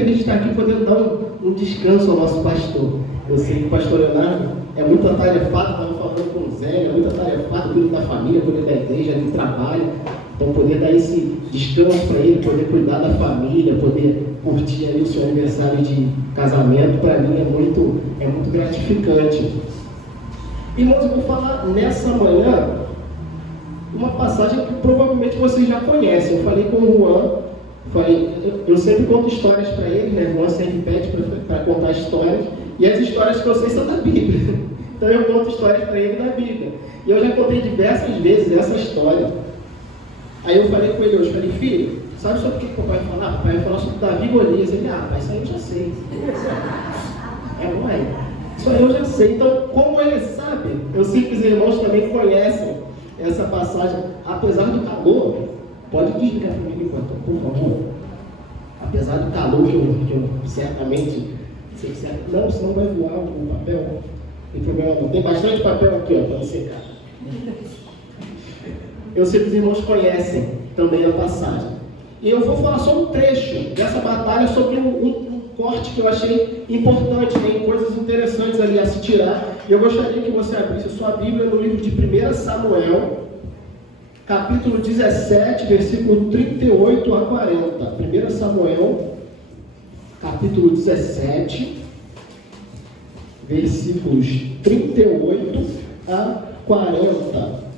A gente está aqui podendo dar um descanso ao nosso pastor. Eu sei que o pastor Leonardo é muito atarefado, estava falando com o Zé, é muito atarefado, cuida da família, cuida da igreja, do trabalho. Então, poder dar esse descanso para ele, poder cuidar da família, poder curtir aí o seu aniversário de casamento, para mim é muito gratificante. Irmãos, eu vou falar nessa manhã uma passagem que provavelmente vocês já conhecem. Eu falei com o Juan, eu sempre conto histórias para ele, né? O Juan sempre pede para contar histórias, e as histórias que eu sei são da Bíblia. Então eu conto histórias para ele da Bíblia. E eu já contei diversas vezes essa história. Aí eu falei com ele hoje, falei, filho, sabe sobre o que o papai vai falar? O papai vai falar sobre Davi e Golias. Ele, mas isso aí eu já sei. Mãe, isso aí eu já sei. Então, como ele sabe, eu sei que os irmãos também conhecem essa passagem. Apesar do calor, pode desligar para mim enquanto, por favor. Apesar do calor, que eu certamente, não, senão vai voar o papel. Não tem problema não. Tem bastante papel aqui, para não secar. Eu sei que os irmãos conhecem também a passagem. E eu vou falar só um trecho dessa batalha, sobre um corte que eu achei importante, tem coisas interessantes ali a se tirar. E eu gostaria que você abrisse sua Bíblia no livro de 1 Samuel, capítulo 17, versículo 38 a 40. 1 Samuel, capítulo 17, versículos 38 a 40.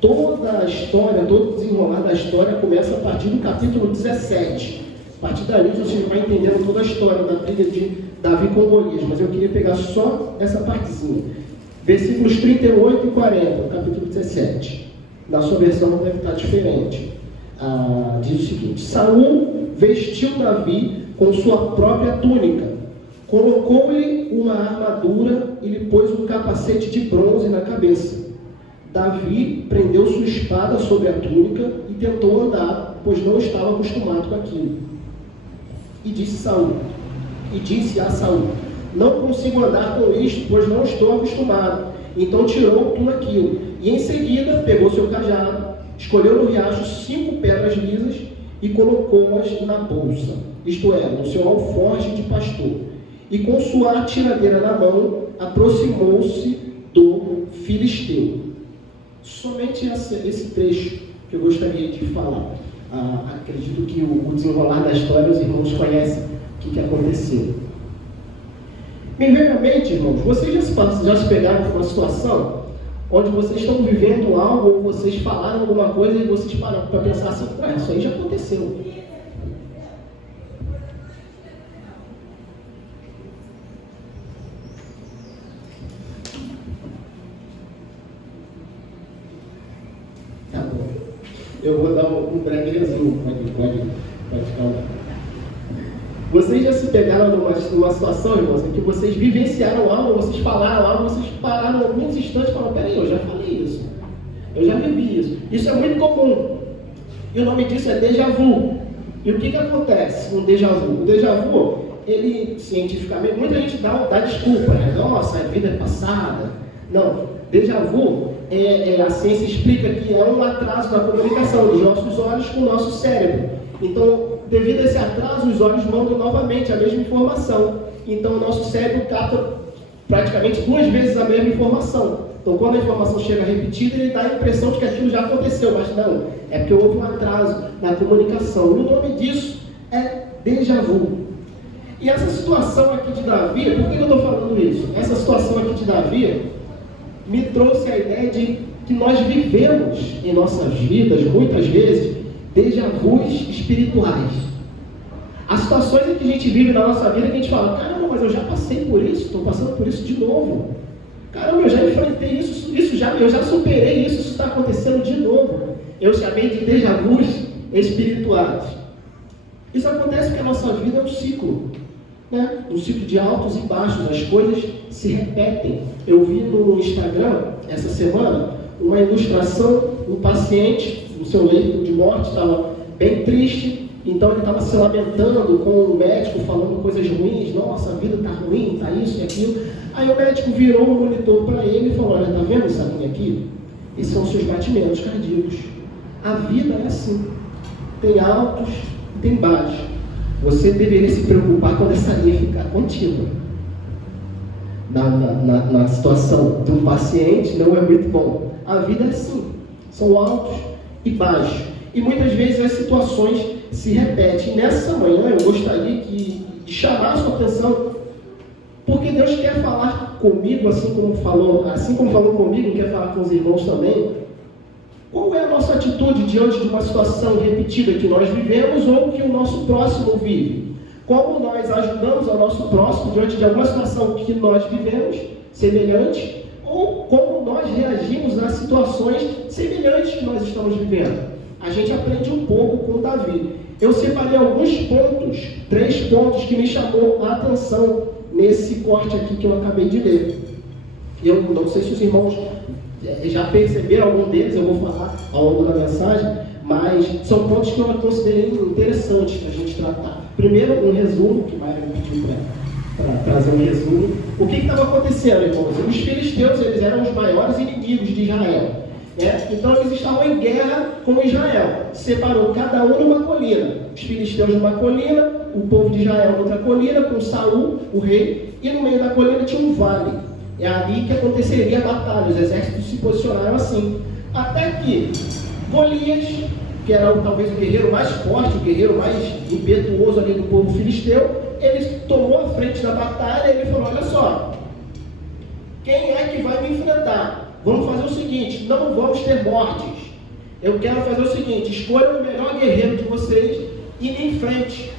Toda a história, todo o desenrolar da história começa a partir do capítulo 17. A partir daí você vai entendendo toda a história da briga de Davi com Golias, mas eu queria pegar só essa partezinha. Versículos 38 e 40, capítulo 17. Na sua versão deve estar diferente. Diz o seguinte: Saul vestiu Davi com sua própria túnica, colocou-lhe uma armadura e lhe pôs um capacete de bronze na cabeça. Davi prendeu sua espada sobre a túnica e tentou andar, pois não estava acostumado com aquilo. E disse a Saul: não consigo andar com isto, pois não estou acostumado. Então tirou tudo aquilo, e em seguida pegou seu cajado, escolheu no riacho 5 pedras lisas e colocou-as na bolsa, isto é, no seu alforje de pastor. E com sua tiradeira na mão, aproximou-se do filisteu. Somente esse trecho que eu gostaria de falar. Acredito que o desenrolar da história os irmãos conhecem o que aconteceu. Me vem à mente, irmãos, vocês já se pegaram em uma situação onde vocês estão vivendo algo, ou vocês falaram alguma coisa e vocês param para pensar assim: isso aí já aconteceu. Eu vou dar um breguezinho, pode calmar. Vocês já se pegaram numa situação, irmãos, em que vocês vivenciaram algo, vocês falaram algo, vocês pararam alguns instantes e falaram: peraí, eu já falei isso, eu já vivi isso. Isso é muito comum. E o nome disso é déjà vu. E o que acontece com o déjà vu? O déjà vu, ele, cientificamente, muita gente dá desculpa, né? Nossa, a vida é passada. Não, déjà vu, a ciência explica que é um atraso na comunicação dos nossos olhos com o nosso cérebro. Então, devido a esse atraso, os olhos mandam novamente a mesma informação. Então, o nosso cérebro capta praticamente 2 vezes a mesma informação. Então, quando a informação chega repetida, ele dá a impressão de que aquilo já aconteceu, mas não, é porque houve um atraso na comunicação. E o nome disso é déjà vu. E essa situação aqui de Davi, por que eu estou falando isso? Essa situação aqui de Davi me trouxe a ideia de que nós vivemos em nossas vidas, muitas vezes, déjà vus espirituais. As situações em que a gente vive na nossa vida, que a gente fala: caramba, mas eu já passei por isso, estou passando por isso de novo. Caramba, eu já enfrentei isso, eu já superei isso está acontecendo de novo. Eu chamei de déjà vus espirituais. Isso acontece porque a nossa vida é um ciclo, né? Um ciclo de altos e baixos, as coisas se repetem. Eu vi no Instagram, essa semana, uma ilustração, um paciente no seu leito de morte, estava bem triste, então ele estava se lamentando com o médico, falando coisas ruins: nossa, a vida está ruim, está isso e aquilo. Aí o médico virou o monitor para ele e falou: olha, está vendo essa linha aqui? Esses são os seus batimentos cardíacos. A vida é assim, tem altos e tem baixos. Você deveria se preocupar quando essa linha ficar contínua. Na situação do paciente não é muito bom. A vida é assim, são altos e baixos. E muitas vezes as situações se repetem. Nessa manhã eu gostaria de chamar a sua atenção, porque Deus quer falar comigo, assim como falou comigo, quer falar com os irmãos também. Qual é a nossa atitude diante de uma situação repetida que nós vivemos ou que o nosso próximo vive? Como nós ajudamos ao nosso próximo diante de alguma situação que nós vivemos, semelhante, ou como nós reagimos nas situações semelhantes que nós estamos vivendo? A gente aprende um pouco com Davi. Eu separei alguns pontos, 3 pontos que me chamou a atenção nesse corte aqui que eu acabei de ler. Eu não sei se os irmãos já perceberam algum deles, eu vou falar ao longo da mensagem, mas são pontos que eu considerei interessantes para a gente tratar. Primeiro, um resumo, que Mário me pediu para trazer um resumo. O que estava acontecendo, irmãos? Os filisteus, eles eram os maiores inimigos de Israel. Então eles estavam em guerra com Israel. Separou cada um numa colina. Os filisteus numa colina, o povo de Israel noutra colina, com Saul, o rei, e no meio da colina tinha um vale. É ali que aconteceria a batalha. Os exércitos se posicionaram assim. Até que Golias, que era talvez o guerreiro mais forte, o guerreiro mais impetuoso ali do povo filisteu, ele tomou a frente da batalha e ele falou: olha só, quem é que vai me enfrentar? Vamos fazer o seguinte, não vamos ter mortes. Eu quero fazer o seguinte, escolha o melhor guerreiro de vocês e me enfrente.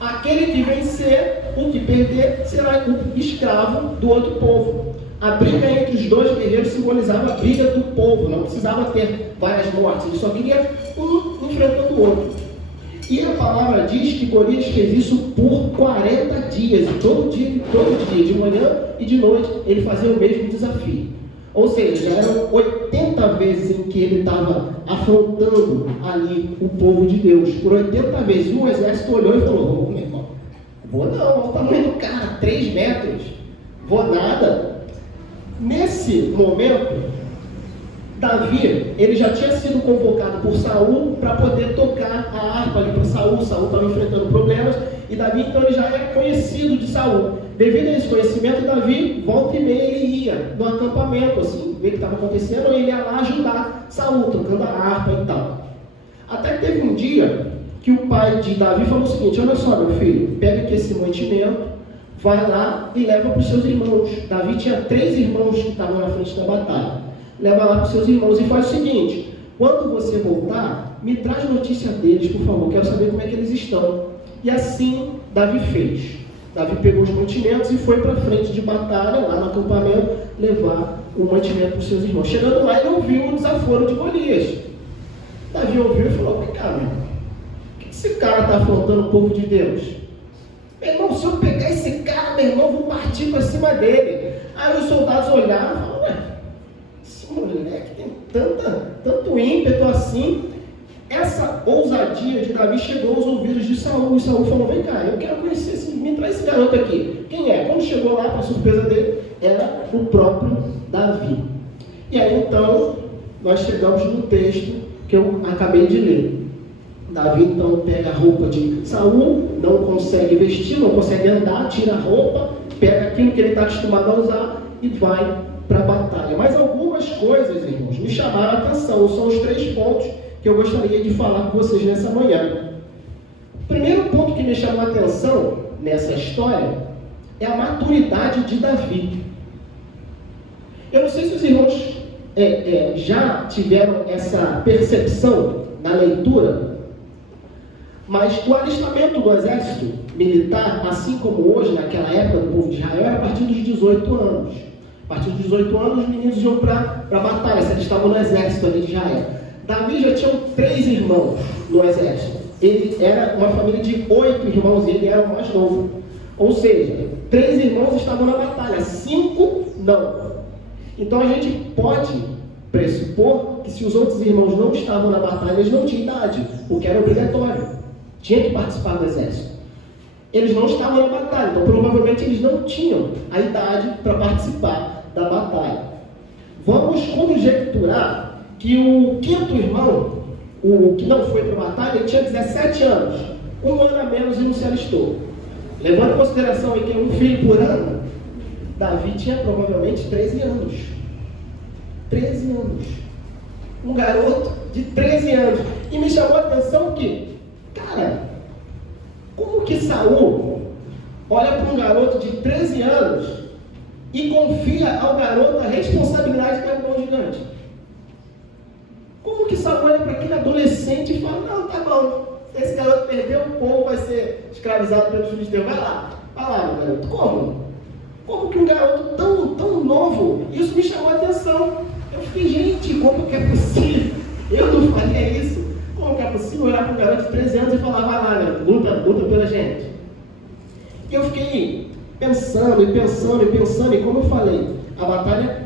Aquele que vencer, o que perder, será o escravo do outro povo. A briga entre os dois guerreiros simbolizava a briga do povo, não precisava ter várias mortes, ele só queria um enfrentando o outro. E a palavra diz que Golias fez isso por 40 dias, e todo dia, de manhã e de noite, ele fazia o mesmo desafio. Ou seja, já eram 80 vezes em que ele estava afrontando ali o povo de Deus. Por 80 vezes, o exército olhou e falou: ô, meu irmão, vou não, olha o tamanho do cara, 3 metros, vou nada. Nesse momento, Davi, ele já tinha sido convocado por Saul para poder tocar a harpa ali para Saul. Saul estava enfrentando problemas e Davi, então, ele já era conhecido de Saul. Devido a esse conhecimento, Davi, volta e meia, ele ia no acampamento, assim, ver o que estava acontecendo, e ele ia lá ajudar Saul, tocando a harpa e tal. Até que teve um dia que o pai de Davi falou o seguinte: olha só, meu filho, pega aqui esse mantimento, vai lá e leva para os seus irmãos. Davi tinha 3 irmãos que estavam na frente da batalha. Leva lá para os seus irmãos e faz o seguinte: quando você voltar, me traz notícia deles, por favor, quero saber como é que eles estão. E assim Davi fez. Davi pegou os mantimentos e foi para a frente de batalha, lá no acampamento, levar o mantimento para os seus irmãos. Chegando lá, ele ouviu o desaforo de Golias. Davi ouviu e falou: vem cá, meu irmão, o que esse cara está afrontando o povo de Deus? Meu irmão, se eu pegar esse cara, meu irmão, vou partir para cima dele. Aí os soldados olharam e falaram: ué, esse moleque tem tanto ímpeto assim. Essa ousadia de Davi chegou aos ouvidos de Saul, e Saul falou: vem cá, eu quero conhecer, me traz esse garoto aqui. Quem é? Quando chegou lá, para surpresa dele, era o próprio Davi. E aí então, nós chegamos no texto que eu acabei de ler. Davi então pega a roupa de Saul, não consegue vestir, não consegue andar, tira a roupa, pega aquilo que ele está acostumado a usar e vai para a batalha. Mas algumas coisas, irmãos, me chamaram a atenção. São os 3 pontos que eu gostaria de falar com vocês nessa manhã. O primeiro ponto que me chamou a atenção nessa história é a maturidade de Davi. Eu não sei se os irmãos já tiveram essa percepção na leitura, mas o alistamento do exército militar, assim como hoje, naquela época do povo de Israel, era a partir dos 18 anos. A partir dos 18 anos, os meninos iam para a batalha, se eles estavam no exército ali de Israel. Davi já tinha 3 irmãos no exército. Ele era uma família de 8 irmãos e ele era o mais novo. Ou seja, 3 irmãos estavam na batalha, 5 não. Então a gente pode pressupor que se os outros irmãos não estavam na batalha, eles não tinham idade, porque era obrigatório. Tinha que participar do exército. Eles não estavam na batalha, então provavelmente eles não tinham a idade para participar da batalha. Vamos conjecturar que o 5º irmão, o que não foi para a batalha, ele tinha 17 anos. um ano a menos e não se alistou. Levando em consideração aí que é um filho por ano, Davi tinha provavelmente 13 anos. 13 anos. Um garoto de 13 anos. E me chamou a atenção que, cara, como que Saul olha para um garoto de 13 anos e confia ao garoto a responsabilidade de carregar um gigante? Como que Saul olha para aquele adolescente e fala, não, tá bom, esse garoto perdeu, o povo vai ser escravizado pelos filisteus, vai lá, meu garoto. Como que um garoto tão novo? Isso me chamou a atenção. Eu fiquei, gente, como que é possível? Eu não faria isso. Como que é possível olhar para um garoto de 13 anos e falar, vai lá, né? luta pela gente? E eu fiquei pensando, e como eu falei, a batalha,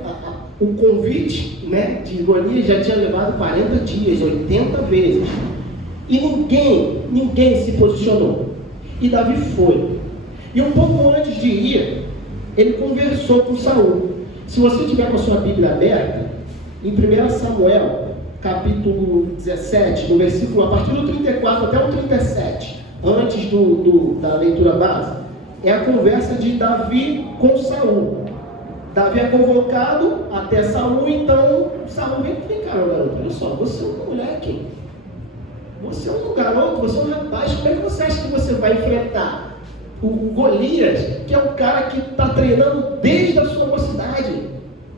o convite, né, de Golias já tinha levado 40 dias, 80 vezes. E ninguém se posicionou. E Davi foi. E um pouco antes de ir, ele conversou com Saul. Se você tiver com a sua Bíblia aberta, em 1 Samuel, capítulo 17, no versículo, a partir do 34 até o 37, antes da leitura base, é a conversa de Davi com Saul. Davi é convocado até Saul, então Saul vem cá, meu garoto, olha só, você é um moleque, você é um garoto, você é um rapaz, como é que você acha que você vai enfrentar o Golias, que é um cara que está treinando desde a sua mocidade,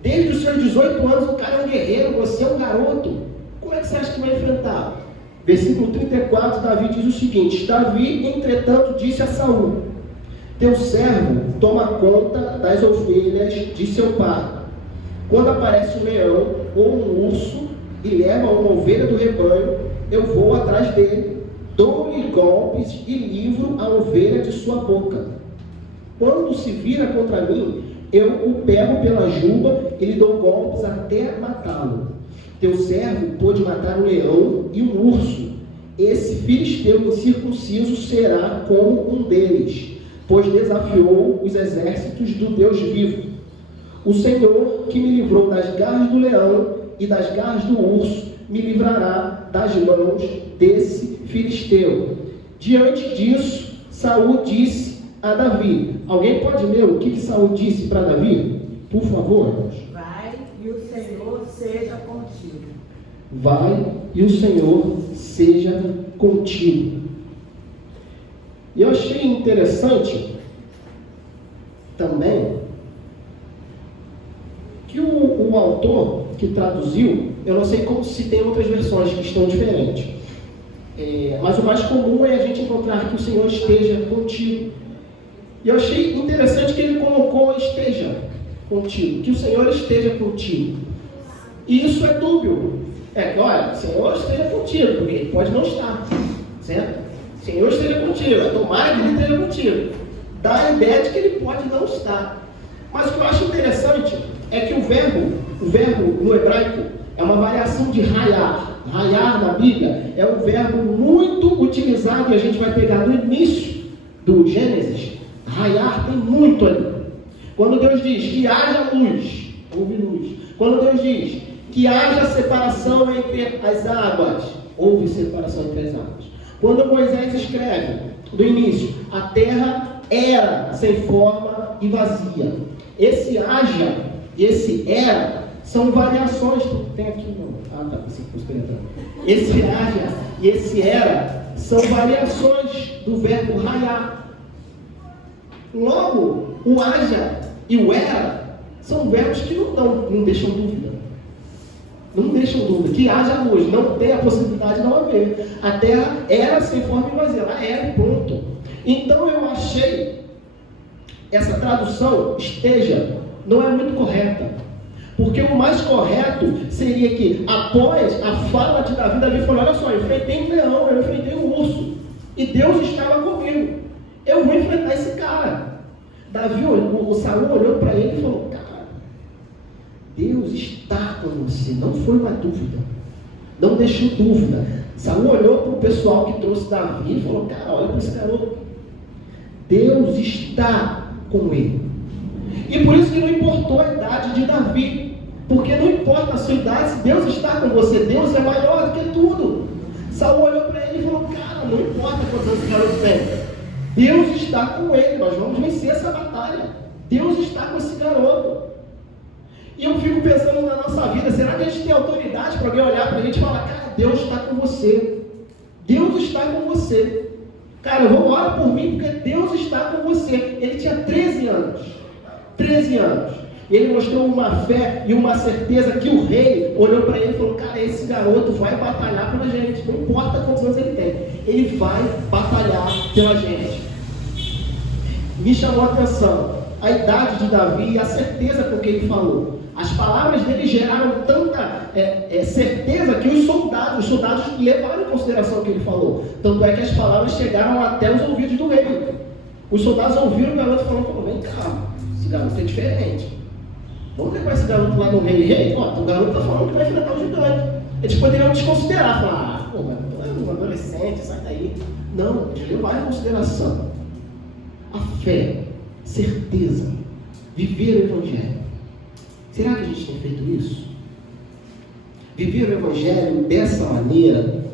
desde os seus 18 anos, o cara é um guerreiro, você é um garoto, como é que você acha que vai enfrentar? Versículo 34, Davi diz o seguinte: Davi, entretanto, disse a Saul: teu servo toma conta das ovelhas de seu pai. Quando aparece um leão ou um urso e leva uma ovelha do rebanho, eu vou atrás dele, dou-lhe golpes e livro a ovelha de sua boca. Quando se vira contra mim, eu o pego pela juba e lhe dou golpes até matá-lo. Teu servo pôde matar um leão e um urso. Esse filisteu incircunciso será como um deles, pois desafiou os exércitos do Deus vivo. O Senhor, que me livrou das garras do leão e das garras do urso, me livrará das mãos desse filisteu. Diante disso, Saul disse a Davi. Alguém pode ler o que Saul disse para Davi? Por favor. Vai e o Senhor seja contigo. Vai e o Senhor seja contigo. E eu achei interessante também que o autor que traduziu, eu não sei como se tem outras versões que estão diferentes, mas o mais comum é a gente encontrar que o Senhor esteja contigo. E eu achei interessante que ele colocou esteja contigo, que o Senhor esteja contigo. E isso é dúbio. Olha, o Senhor esteja contigo, porque ele pode não estar, certo? O Senhor esteja contigo, tomara que ele esteja contigo. Dá a ideia de que ele pode não estar. Mas o que eu acho interessante é que o verbo no hebraico é uma variação de raiar. Raiar na Bíblia é um verbo muito utilizado, e a gente vai pegar no início do Gênesis. Raiar tem muito ali. Quando Deus diz que haja luz, houve luz. Quando Deus diz que haja separação entre as águas, houve separação entre as águas. Quando Moisés escreve, do início, a terra era sem forma e vazia. Esse haja e esse era são variações. Tem aqui não? Ah, tá, pensei que fosse penetrando. Esse haja e esse era são variações do verbo raiar. Logo, o haja e o era são verbos que não deixam dúvida. Não deixam dúvida. Que haja luz, não tem a possibilidade de não haver. A terra era sem forma e vazia, ela era e pronto. Então eu achei essa tradução, esteja, não é muito correta. Porque o mais correto seria que, após a fala de Davi, Davi falou: olha só, eu enfrentei um leão, eu enfrentei um urso, e Deus estava comigo. Eu vou enfrentar esse cara. O Saul olhou para ele e falou: cara, Deus está com você. Não foi uma dúvida, não deixou dúvida. Saul olhou para o pessoal que trouxe Davi e falou: cara, olha para esse garoto, Deus está com ele. E por isso que não importou a idade de Davi, porque não importa a sua idade, se Deus está com você, Deus é maior do que tudo. Saul olhou para ele e falou: cara, não importa quantos anos esse garoto tem. Deus está com ele, nós vamos vencer essa batalha. Deus está com esse garoto. E eu fico pensando na nossa vida, será que a gente tem autoridade para alguém olhar para a gente e falar, cara, Deus está com você. Deus está com você. Cara, eu vou orar por mim porque Deus está com você. Ele tinha 13 anos. 13 anos. E ele mostrou uma fé e uma certeza que o rei olhou para ele e falou, cara, esse garoto vai batalhar pela gente. Não importa quantos anos ele tem. Ele vai batalhar pela gente. Me chamou a atenção a idade de Davi e a certeza com que ele falou. As palavras dele geraram tanta certeza que os soldados levaram em consideração o que ele falou. Tanto é que as palavras chegaram até os ouvidos do rei. Os soldados ouviram o garoto falando, vem cá, esse garoto é diferente. Vamos levar esse garoto lá no rei. Ó, o garoto está falando que vai enfrentar o gigante. Eles poderiam desconsiderar, falar, pô, mas tu é um adolescente, sai daí. Não, eles levaram em consideração. A fé, certeza, viver o Evangelho. Será que a gente tem feito isso? Viver o Evangelho dessa maneira,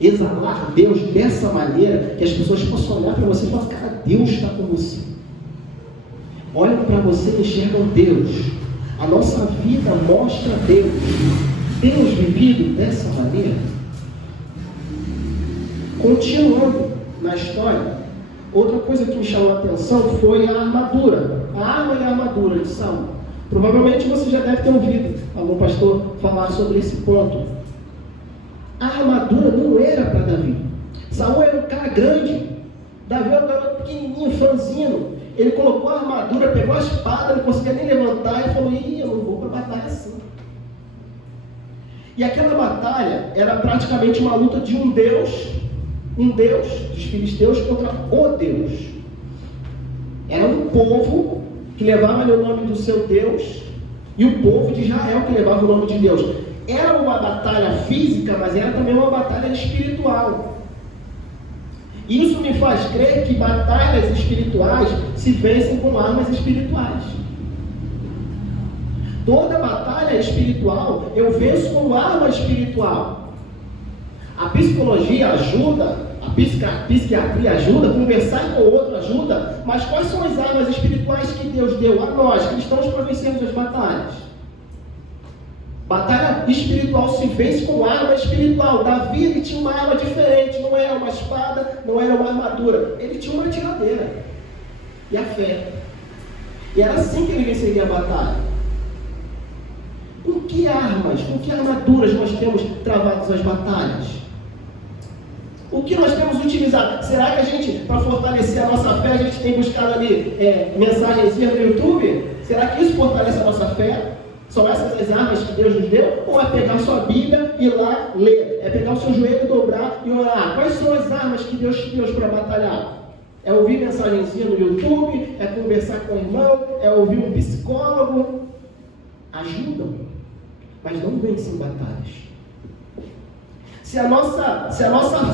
exalar Deus dessa maneira, que as pessoas possam olhar para você e falar, cara, Deus está com você. Olham para você e enxergam Deus. A nossa vida mostra Deus. Temos vivido dessa maneira? Continuando na história, outra coisa que me chamou a atenção foi a armadura. A arma e a armadura de Saul. Provavelmente você já deve ter ouvido algum pastor falar sobre esse ponto. A armadura não era para Davi. Saul era um cara grande. Davi era um garoto pequenininho, franzino. Ele colocou a armadura, pegou a espada, não conseguia nem levantar e falou, eu não vou para a batalha assim. E aquela batalha era praticamente uma luta de um Deus dos filisteus contra o Deus. Era um povo que levava o nome do seu Deus e o povo de Israel que levava o nome de Deus. Era uma batalha física, mas era também uma batalha espiritual. Isso me faz crer que batalhas espirituais se vencem com armas espirituais. Toda batalha espiritual eu venço com arma espiritual. A psicologia ajuda, a psiquiatria ajuda, conversar com o outro ajuda, mas quais são as armas espirituais que Deus deu a nós, cristãos, para vencermos as batalhas? Batalha espiritual se vence com arma espiritual. Davi, ele tinha uma arma diferente, não era uma espada, não era uma armadura, ele tinha uma tiradeira e a fé. E era assim que ele venceria a batalha. Com que armas, com que armaduras nós temos travado as batalhas? O que nós temos utilizado? Será que a gente, para fortalecer a nossa fé, a gente tem buscado ali mensagens no YouTube? Será que isso fortalece a nossa fé? São essas as armas que Deus nos deu? Ou é pegar sua Bíblia e ir lá ler? É pegar o seu joelho, dobrar e orar? Quais são as armas que Deus te deu para batalhar? É ouvir mensagenzinha no YouTube? É conversar com o irmão? É ouvir um psicólogo? Ajudam, mas não vencem batalhas. Se a nossa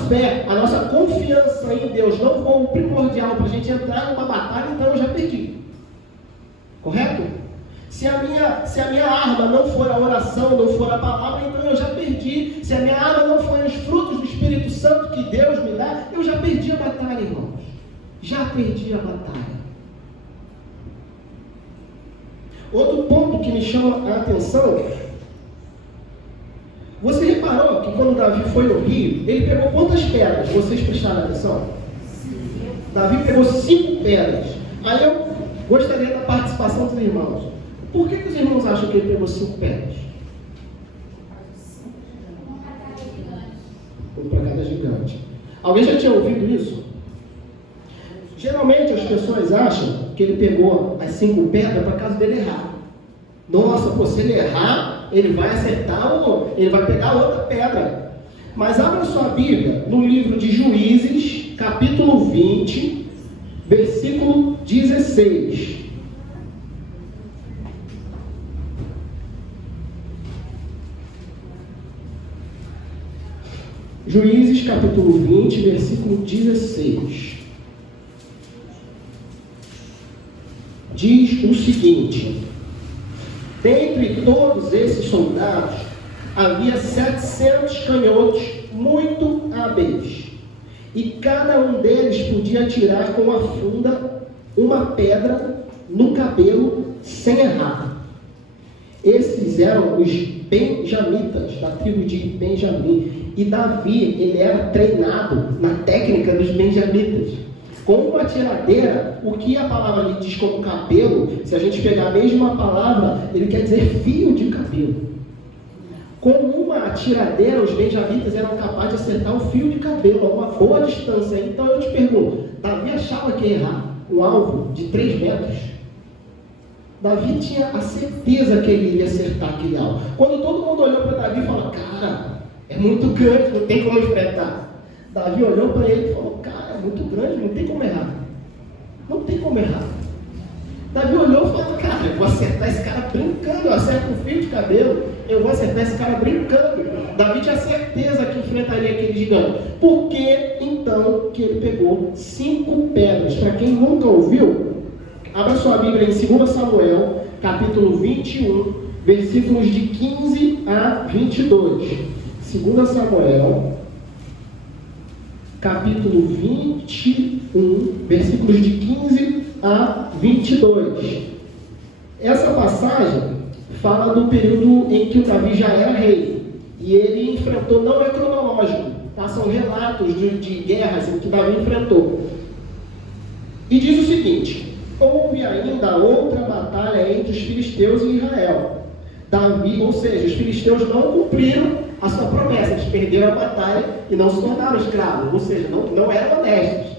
fé, a nossa confiança em Deus não for o primordial para a gente entrar numa batalha, então eu já perdi. Correto? Se a minha arma não for a oração, não for a palavra, então eu já perdi. Se a minha arma não for os frutos do Espírito Santo que Deus me dá, eu já perdi a batalha, irmãos. Já perdi a batalha. Outro ponto que me chama a atenção, você reparou que quando Davi foi no rio, ele pegou quantas pedras? Vocês prestaram atenção? Davi pegou 5 pedras. Aí eu gostaria da participação dos irmãos. Por que os irmãos acham que ele pegou 5 pedras? Um para cada gigante. Alguém já tinha ouvido isso? Geralmente as pessoas acham que ele pegou as 5 pedras para caso dele errar. Nossa, pô, se ele errar, ele vai acertar ou ele vai pegar outra pedra. Mas abra sua Bíblia no livro de Juízes, capítulo 20, versículo 16. Juízes, capítulo 20, versículo 16. Diz o seguinte: dentre todos esses soldados, havia 700 canhotos muito hábeis, E cada um deles podia atirar com a funda uma pedra no cabelo sem errar. Esses eram os benjamitas, da tribo de Benjamim. E Davi, ele era treinado na técnica dos benjamitas. Com uma tiradeira, o que a palavra ali diz como cabelo, se a gente pegar a mesma palavra, ele quer dizer fio de cabelo. Com uma tiradeira, os benjamitas eram capazes de acertar o fio de cabelo a uma boa distância. Então eu te pergunto, Davi achava que ia errar um alvo de 3 metros? Davi tinha a certeza que ele ia acertar aquele alvo. Quando todo mundo olhou para Davi e falou, cara, é muito grande, não tem como enfrentar. Davi olhou para ele e falou, cara, é muito grande, não tem como errar. Não tem como errar. Davi olhou e falou, cara, eu vou acertar esse cara brincando, eu acerto um fio de cabelo, eu vou acertar esse cara brincando. Davi tinha certeza que enfrentaria aquele gigante. Por que então que ele pegou 5 pedras? Para quem nunca ouviu, abra sua Bíblia em 2 Samuel, capítulo 21, versículos de 15 a 22. 2 Samuel, capítulo 21, versículos de 15 a 22. Essa passagem fala do período em que o Davi já era rei. E ele enfrentou, não é cronológico, tá? São relatos de guerras em que Davi enfrentou. E diz o seguinte: houve ainda outra batalha entre os filisteus e Israel. Davi, ou seja, os filisteus não cumpriram a sua promessa, eles perderam a batalha e não se tornaram escravos, ou seja, não eram honestos,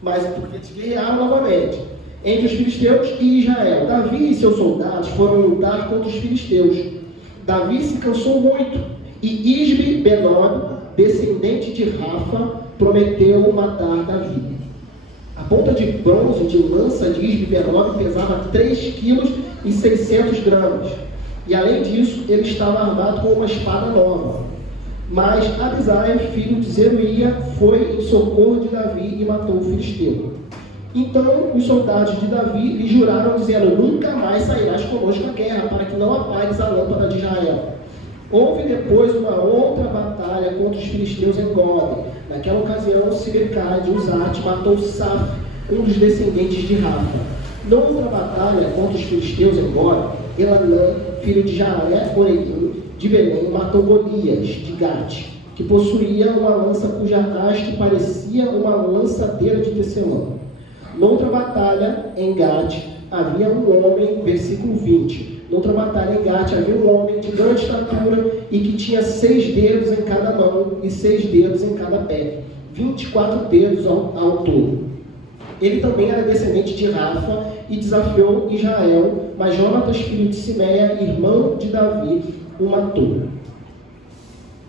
mas porque eles guerrearam novamente. Entre os filisteus e Israel, Davi e seus soldados foram lutar contra os filisteus. Davi se cansou muito e Isbi-Benob, descendente de Rafa, prometeu matar Davi. A ponta de bronze de lança de Isbi-Benob pesava 3,6 kg. E além disso, ele estava armado com uma espada nova. Mas Abisai, filho de Zeruia, foi em socorro de Davi e matou o filisteu. Então os soldados de Davi lhe juraram, dizendo: nunca mais sairás conosco à guerra, para que não apagues a lâmpada de Israel. Houve depois uma outra batalha contra os filisteus em Gode. Naquela ocasião, Sibecai de Uzate matou Saf, um dos descendentes de Rafa. Noutra batalha contra os filisteus em Gode, Elanã, filho de Jaé, de Belém, matou Golias de Gate, que possuía uma lança cuja haste parecia uma lançadeira de tecelão. Noutra batalha em Gate havia um homem, versículo 20. Noutra batalha em Gate havia um homem de grande estatura e que tinha 6 dedos em cada mão e 6 dedos em cada pé, 24 dedos ao todo. Ele também era descendente de Rafa e desafiou Israel, mas Jonatas, filho de Simeia, irmão de Davi, o matou.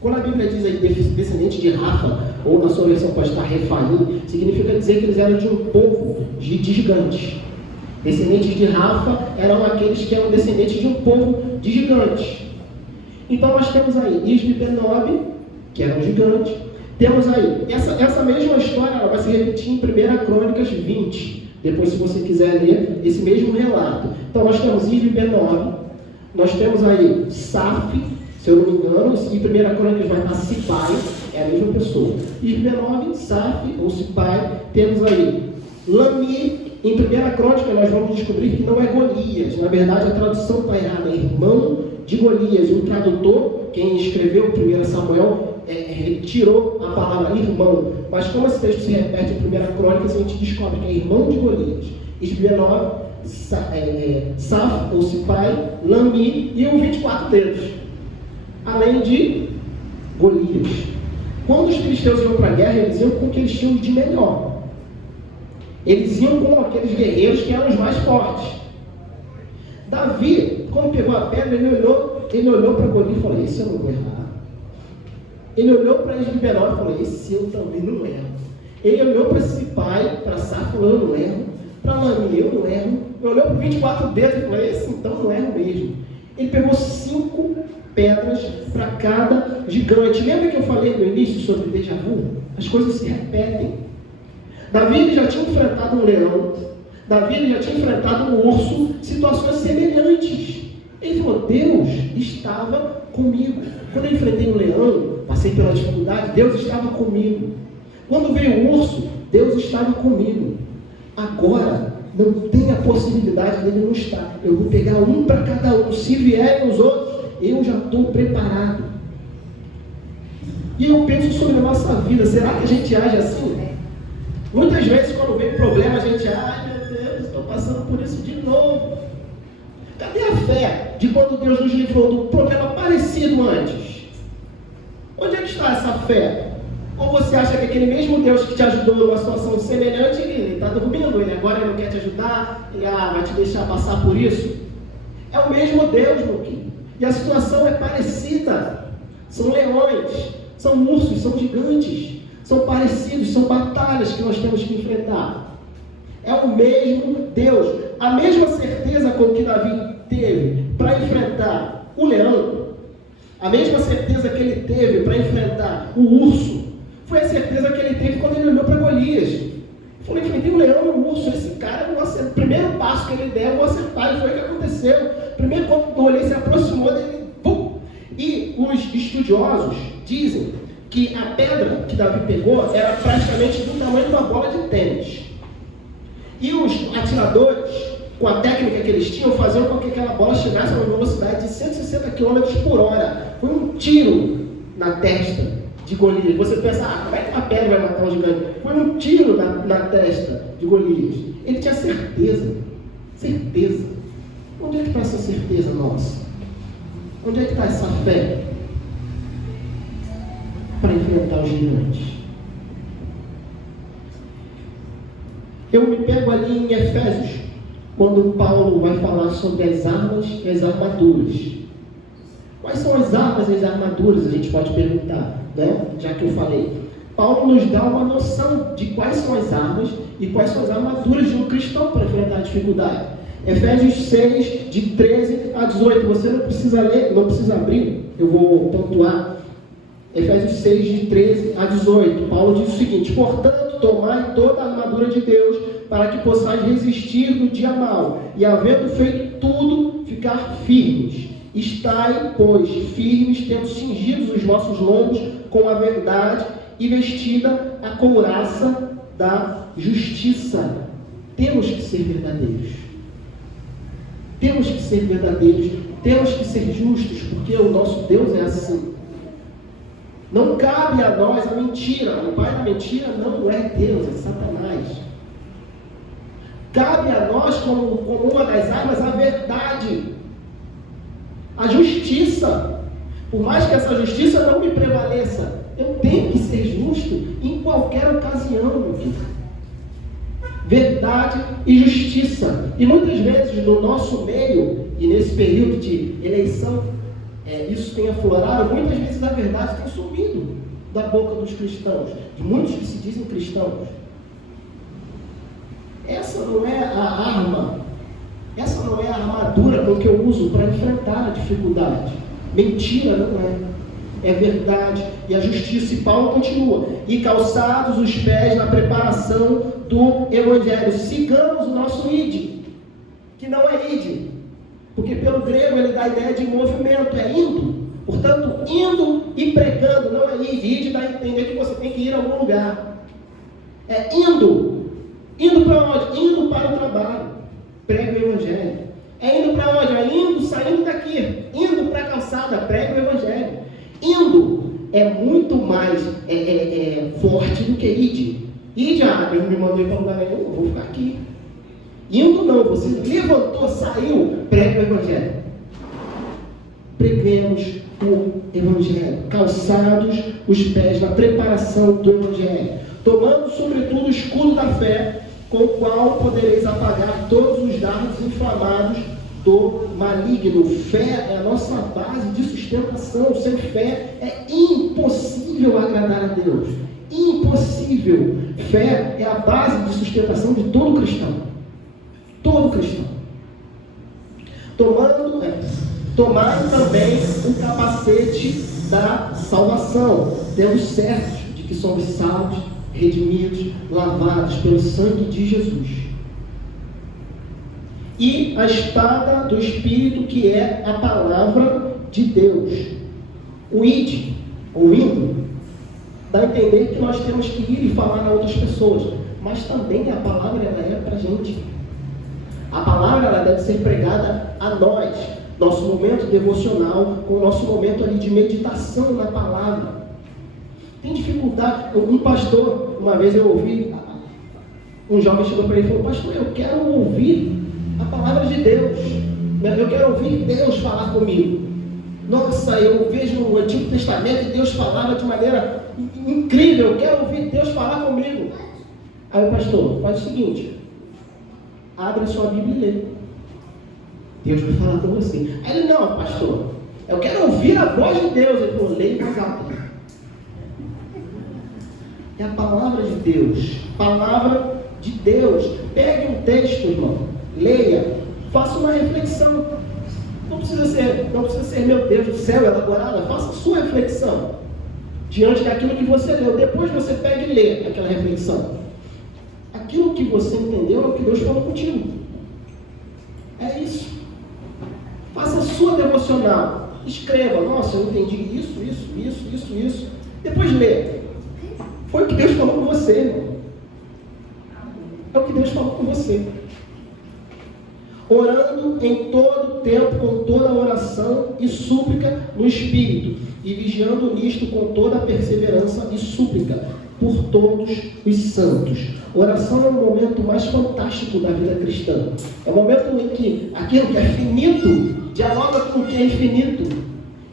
Quando a Bíblia diz aí descendente de Rafa, ou na sua versão pode estar Refaim, significa dizer que eles eram de um povo de gigantes. Descendentes de Rafa eram aqueles que eram descendentes de um povo de gigantes. Então nós temos aí Isbi-Benob, que era um gigante. Temos aí, essa mesma história ela vai se repetir em 1 Crônicas 20. Depois, se você quiser ler esse mesmo relato. Então nós temos Isbi-Benob, nós temos aí Saf, se eu não me engano, em 1 Crônicas vai estar Sipai, é a mesma pessoa. Isbi-Benob, Saf ou Sipai, temos aí Lami. Em 1 Crônica nós vamos descobrir que não é Golias, na verdade a tradução está errada, é irmão de Golias. O tradutor, quem escreveu 1 Samuel, retirou a palavra irmão, mas como esse texto se repete em 1 Crônica, a gente descobre que é irmão de Golias. Isbi-Benob, Saf ou Sipai, Lami e os 24 dedos, além de Golias. Quando os filisteus iam para a guerra, eles iam com o que eles tinham de melhor. Eles iam com aqueles guerreiros que eram os mais fortes. Davi, quando pegou a pedra, ele olhou para Golias e falou: esse eu não vou errar. Ele olhou para Isbi-Benob e falou: esse eu também não erro. Ele olhou para Sipai, para Saf e falou: eu não erro. Para Lami, eu não erro. Ele olhou para 24 dedos e falou: esse então não erro mesmo. Ele pegou 5 pedras para cada gigante. Lembra que eu falei no início sobre déjà vu? As coisas se repetem. Davi ele já tinha enfrentado um leão, Davi ele já tinha enfrentado um urso, situações semelhantes. Ele falou: Deus estava comigo. Quando eu enfrentei um leão, passei pela dificuldade, Deus estava comigo. Quando veio o urso, Deus estava comigo. Agora, não tem a possibilidade dele não estar. Eu vou pegar um para cada um. Se vierem os outros, eu já estou preparado. E eu penso sobre a nossa vida. Será que a gente age assim? Muitas vezes, quando vem problema, a gente, ai meu Deus, estou passando por isso de novo. Cadê a fé de quando Deus nos livrou de um problema parecido antes? Onde é que está essa fé? Ou você acha que aquele mesmo Deus que te ajudou numa situação semelhante, ele está dormindo, ele agora não quer te ajudar, ele vai te deixar passar por isso? É o mesmo Deus, meu querido. E a situação é parecida. São leões, são ursos, são gigantes, são parecidos, são batalhas que nós temos que enfrentar. É o mesmo Deus. A mesma certeza com que Davi teve para enfrentar o leão, a mesma certeza que ele teve para enfrentar o urso, foi a certeza que ele teve quando ele olhou para Golias. Ele falou, enfrentei um leão e um urso, esse cara, o primeiro passo que ele der, eu vou acertar. E foi o que aconteceu. Primeiro, quando Golias se aproximou dele, pum! E os estudiosos dizem que a pedra que Davi pegou era praticamente do tamanho de uma bola de tênis. E os atiradores, com a técnica que eles tinham, faziam com que aquela bola chegasse a uma velocidade de 160 km por hora. Foi um tiro na testa de Golias. Você pensa, como é que uma pedra vai matar um gigante? Foi um tiro na testa de Golias. Ele tinha certeza. Certeza. Onde é que está essa certeza nossa? Onde é que está essa fé para enfrentar os gigantes? Eu me pego ali em Efésios, quando Paulo vai falar sobre as armas e as armaduras. Quais são as armas e as armaduras? A gente pode perguntar, né? Já que eu falei. Paulo nos dá uma noção de quais são as armas e quais são as armaduras de um cristão para enfrentar a dificuldade. Efésios 6, de 13 a 18. Você não precisa ler, não precisa abrir, eu vou pontuar. Efésios 6, de 13 a 18. Paulo diz o seguinte: portanto, tomai toda a armadura de Deus, para que possais resistir no dia mau, e havendo feito tudo, ficar firmes. Estai, pois, firmes, tendo cingidos os vossos lombos com a verdade, e vestida a couraça da justiça. Temos que ser verdadeiros. Temos que ser verdadeiros. Temos que ser justos, porque o nosso Deus é assim. Não cabe a nós a mentira. O pai da mentira não é Deus, é Satanás. Cabe a nós, como uma das armas, a verdade, a justiça. Por mais que essa justiça não me prevaleça, eu tenho que ser justo em qualquer ocasião, meu filho. Verdade e justiça. E muitas vezes no nosso meio, e nesse período de eleição, isso tem aflorado, muitas vezes a verdade tem sumido da boca dos cristãos, de muitos que se dizem cristãos. Essa não é a arma, essa não é a armadura com que eu uso para enfrentar a dificuldade. Mentira não é. É verdade e a justiça. E Paulo continua: e calçados os pés na preparação do Evangelho. Sigamos o nosso id, que não é id, porque pelo grego ele dá a ideia de movimento, é indo. Portanto, indo e pregando, não é id. Id dá a entender que você tem que ir a algum lugar. É indo. Indo para onde? Indo para o trabalho. Prega o Evangelho. É indo para onde? É indo, saindo daqui. Indo para a calçada, prega o Evangelho. Indo é muito mais forte do que id. Id, Deus me mandou ir para lugar nenhum, eu vou ficar aqui. Indo não, você levantou, saiu, prega o Evangelho. Preguemos o Evangelho, calçados os pés na preparação do Evangelho, tomando sobretudo o escudo da fé, com o qual podereis apagar todos os dardos inflamados do maligno. Fé é a nossa base de sustentação. Sem fé é impossível agradar a Deus. Impossível. Fé é a base de sustentação de todo cristão. Todo cristão. Tomando também o capacete da salvação. Temos certos de que somos salvos, redimidos, lavados pelo sangue de Jesus. E a espada do Espírito, que é a palavra de Deus. O id, ou indo, dá a entender que nós temos que ir e falar a outras pessoas. Mas também a palavra ela é para a gente. A palavra ela deve ser pregada a nós. Nosso momento devocional, com o nosso momento ali de meditação na palavra. Tem dificuldade. Um pastor, uma vez eu ouvi, um jovem chegou para ele e falou: pastor, eu quero ouvir a palavra de Deus. Eu quero ouvir Deus falar comigo. Nossa, eu vejo no Antigo Testamento Deus falava de maneira incrível. Eu quero ouvir Deus falar comigo. Aí o pastor, faz o seguinte: abre a sua Bíblia e lê. Deus vai falar com você. Aí ele: não, pastor, eu quero ouvir a voz de Deus. Ele falou: leia em voz alta. É a palavra de Deus. Palavra de Deus. Pegue um texto, irmão, leia, faça uma reflexão. Não precisa ser, meu Deus do céu, elaborada. Faça a sua reflexão diante daquilo que você leu. Depois você pega e lê aquela reflexão. Aquilo que você entendeu é o que Deus falou contigo. É isso. Faça a sua devocional. Escreva: nossa, eu entendi isso. Depois lê. Foi o que Deus falou com você, irmão. É o que Deus falou com você. Orando em todo tempo, com toda oração e súplica no Espírito, e vigiando nisto com toda perseverança e súplica por todos os santos. Oração é o momento mais fantástico da vida cristã. É o momento em que aquilo que é finito dialoga com o que é infinito.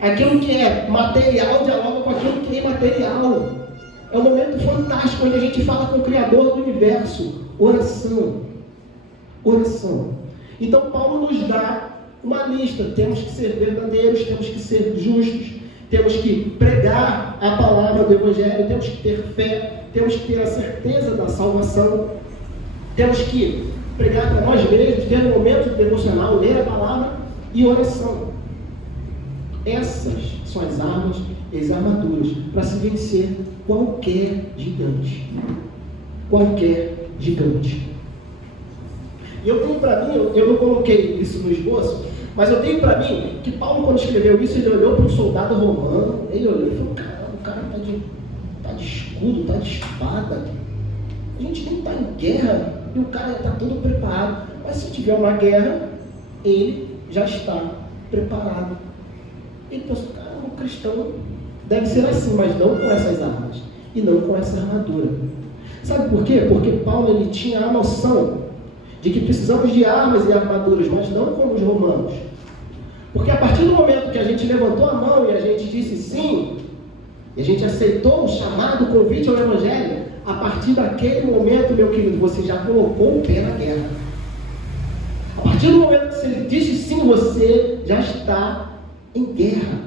Aquilo que é material dialoga com aquilo que é imaterial. É um momento fantástico onde a gente fala com o Criador do universo. Oração. Oração. Então Paulo nos dá uma lista. Temos que ser verdadeiros, temos que ser justos, temos que pregar a palavra do Evangelho, temos que ter fé, temos que ter a certeza da salvação, temos que pregar para nós mesmos, ter um momento devocional, ler a palavra e oração. Essas são as armas e as armaduras para se vencer qualquer gigante. Qualquer gigante. E eu tenho para mim, eu não coloquei isso no esboço, mas eu tenho para mim que Paulo, quando escreveu isso, ele olhou para um soldado romano, ele olhou e falou: caramba, o cara está de escudo, está de espada, a gente nem está em guerra e o cara está todo preparado. Mas se tiver uma guerra, ele já está preparado. Ele pensou: caramba, o cristão deve ser assim, mas não com essas armas e não com essa armadura. Sabe por quê? Porque Paulo ele tinha a noção de que precisamos de armas e armaduras, mas não como os romanos. Porque a partir do momento que a gente levantou a mão e a gente disse sim, e a gente aceitou o chamado, o convite ao Evangelho, a partir daquele momento, meu querido, você já colocou o pé na guerra. A partir do momento que você disse sim, você já está em guerra.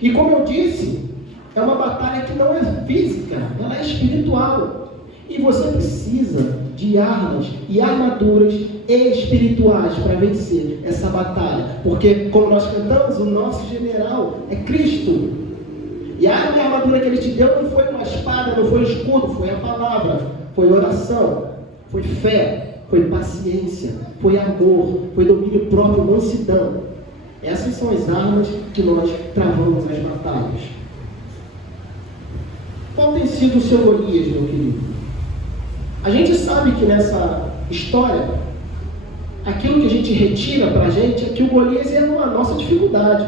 E como eu disse, é uma batalha que não é física, ela é espiritual. E você precisa de armas e armaduras espirituais para vencer essa batalha. Porque, como nós cantamos, o nosso general é Cristo. E a arma e a armadura que Ele te deu não foi uma espada, não foi um escudo, foi a palavra, foi oração, foi fé, foi paciência, foi amor, foi domínio próprio, mansidão. Essas são as armas que nós travamos as batalhas. Qual tem sido o seu Golias, meu querido? A gente sabe que nessa história, aquilo que a gente retira para a gente é que o Golias é uma nossa dificuldade.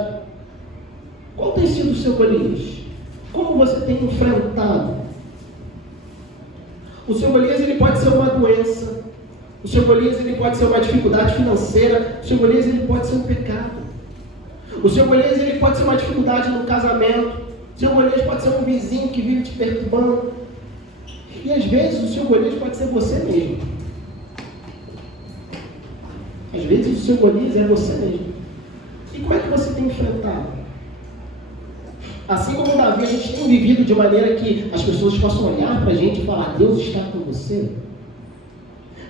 Qual tem sido o seu Golias? Como você tem enfrentado? O seu Golias ele pode ser uma doença. O seu Golias ele pode ser uma dificuldade financeira. O seu Golias ele pode ser um pecado. O seu Golias ele pode ser uma dificuldade no casamento. O seu Golias pode ser um vizinho que vive te perturbando. E às vezes o seu Golias pode ser você mesmo. Às vezes o seu Golias é você mesmo. E como é que você tem enfrentado? Assim como Davi, a gente tem vivido de maneira que as pessoas possam olhar para a gente e falar: Deus está com você.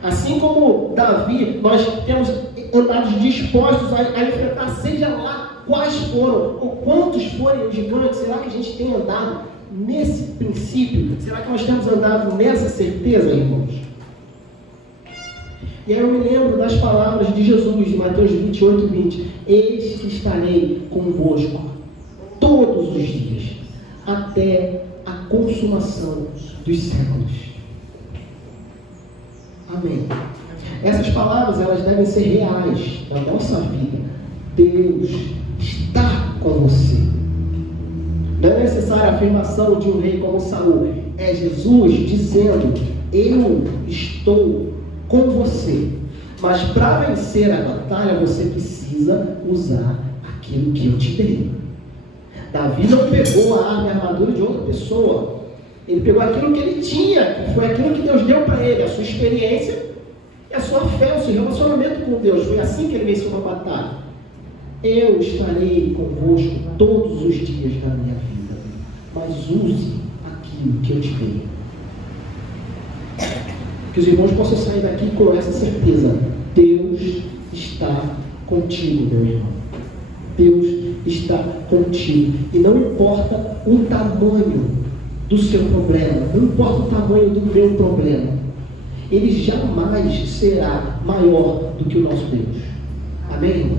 Assim como Davi, nós temos andado dispostos a enfrentar, seja lá quais foram ou quantos forem os gigantes. Será que a gente tem andado nesse princípio? Será que nós temos andado nessa certeza, irmãos? E aí eu me lembro das palavras de Jesus, de Mateus 28:20. Eis que estarei convosco todos os dias, até a consumação dos séculos. Amém. Essas palavras, elas devem ser reais na nossa vida. Deus está com você. Não é necessária a afirmação de um rei como Saul. É Jesus dizendo: eu estou com você. Mas para vencer a batalha, você precisa usar aquilo que eu te dei. Davi não pegou a arma e a armadura de outra pessoa. Ele pegou aquilo que ele tinha, que foi aquilo que Deus deu para ele, a sua experiência e a sua fé, o seu relacionamento com Deus. Foi assim que ele venceu uma batalha. Eu estarei convosco todos os dias da minha vida, mas use aquilo que eu te dei. Que os irmãos possam sair daqui com essa certeza: Deus está contigo, meu irmão. Deus está contigo. E não importa o tamanho do seu problema, não importa o tamanho do meu problema, ele jamais será maior do que o nosso Deus. Amém, irmãos?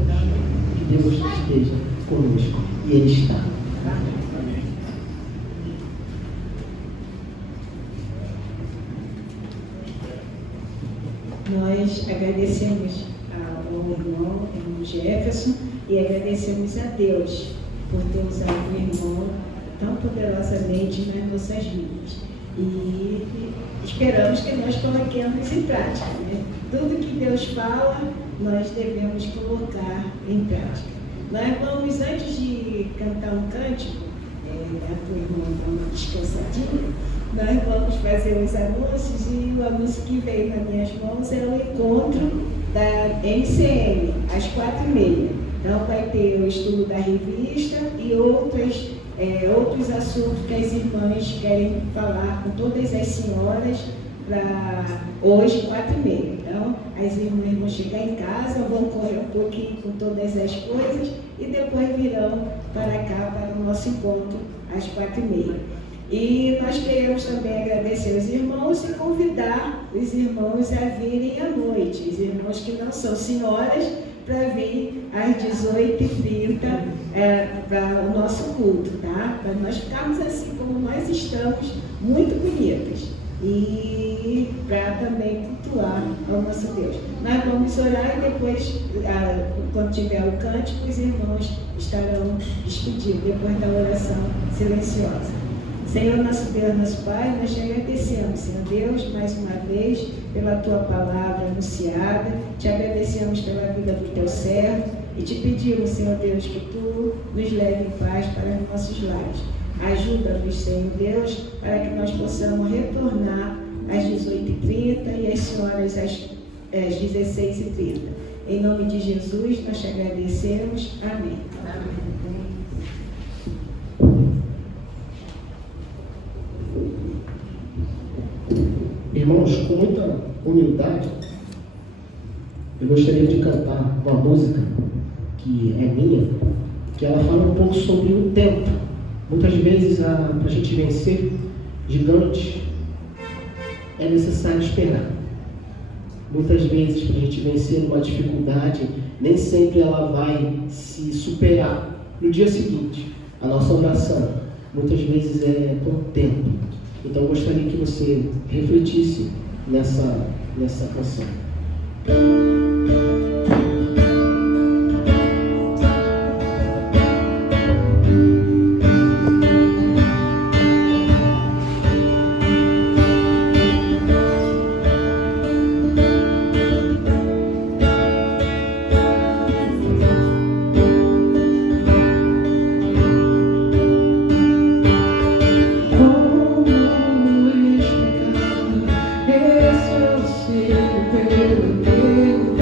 Que Deus esteja conosco. E Ele está. Nós agradecemos ao irmão Jefferson, e agradecemos a Deus por ter usado o irmão tão poderosamente nas nossas vidas. E esperamos que nós coloquemos em prática, né? Tudo que Deus fala, nós devemos colocar em prática. Nós vamos, antes de cantar um cântico, dar para o irmão dar uma descansadinha, nós vamos fazer os anúncios, e o anúncio que veio nas minhas mãos é o encontro da MCM, às 4h30. Então vai ter o estudo da revista e outros assuntos que as irmãs querem falar com todas as senhoras para hoje, 4h30. Então, as irmãs vão chegar em casa, vão correr um pouquinho com todas as coisas e depois virão para cá, para o nosso encontro às 4h30. E nós queremos também agradecer os irmãos e convidar os irmãos a virem à noite, os irmãos que não são senhoras, para vir às 18h30 para o nosso culto, tá? Para nós ficarmos assim como nós estamos, muito bonitas. E para também cultuar ao nosso Deus. Nós vamos orar e depois, quando tiver o cântico, os irmãos estarão despedindo, depois da oração silenciosa. Senhor, nosso Deus, nosso Pai, nós te agradecemos, Senhor Deus, mais uma vez, pela Tua palavra anunciada. Te agradecemos pela vida do Teu servo e te pedimos, Senhor Deus, que Tu nos leve em paz para os nossos lares. Ajuda-nos, Senhor Deus, para que nós possamos retornar às 18h30 e as senhoras às 16h30. Em nome de Jesus, nós te agradecemos. Amém. Amém. Irmãos, com muita humildade, eu gostaria de cantar uma música que é minha, que ela fala um pouco sobre o tempo. Muitas vezes, para a gente vencer gigantes, é necessário esperar. Muitas vezes, para a gente vencer uma dificuldade, nem sempre ela vai se superar no dia seguinte. A nossa oração, muitas vezes, é por tempo. Então, eu gostaria que você refletisse nessa canção. Esse é o seu pelo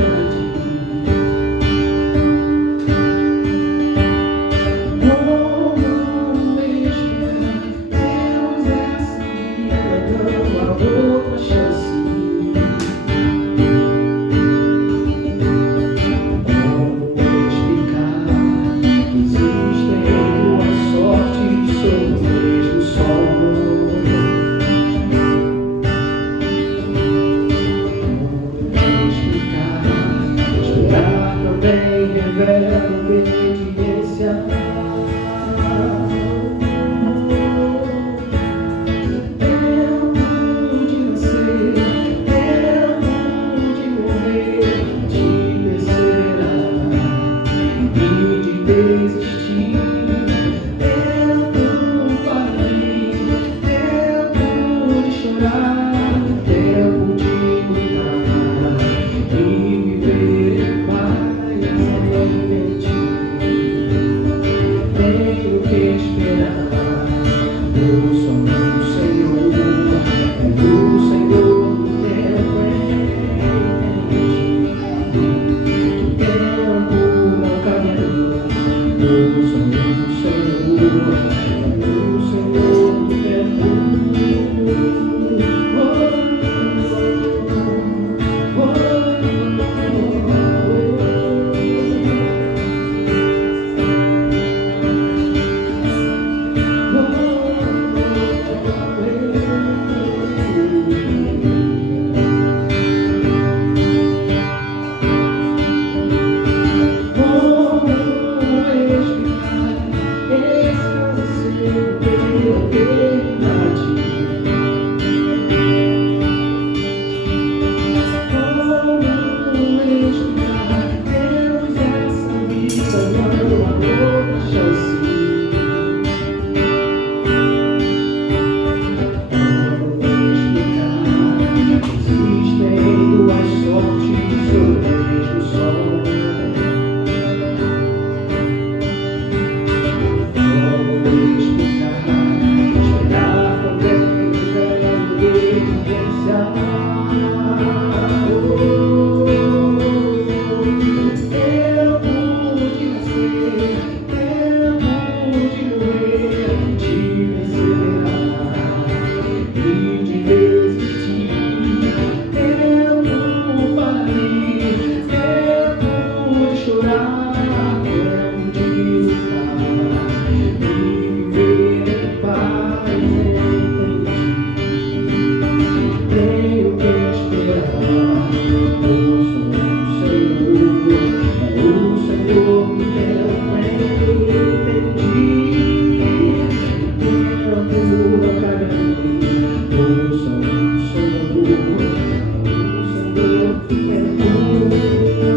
Quero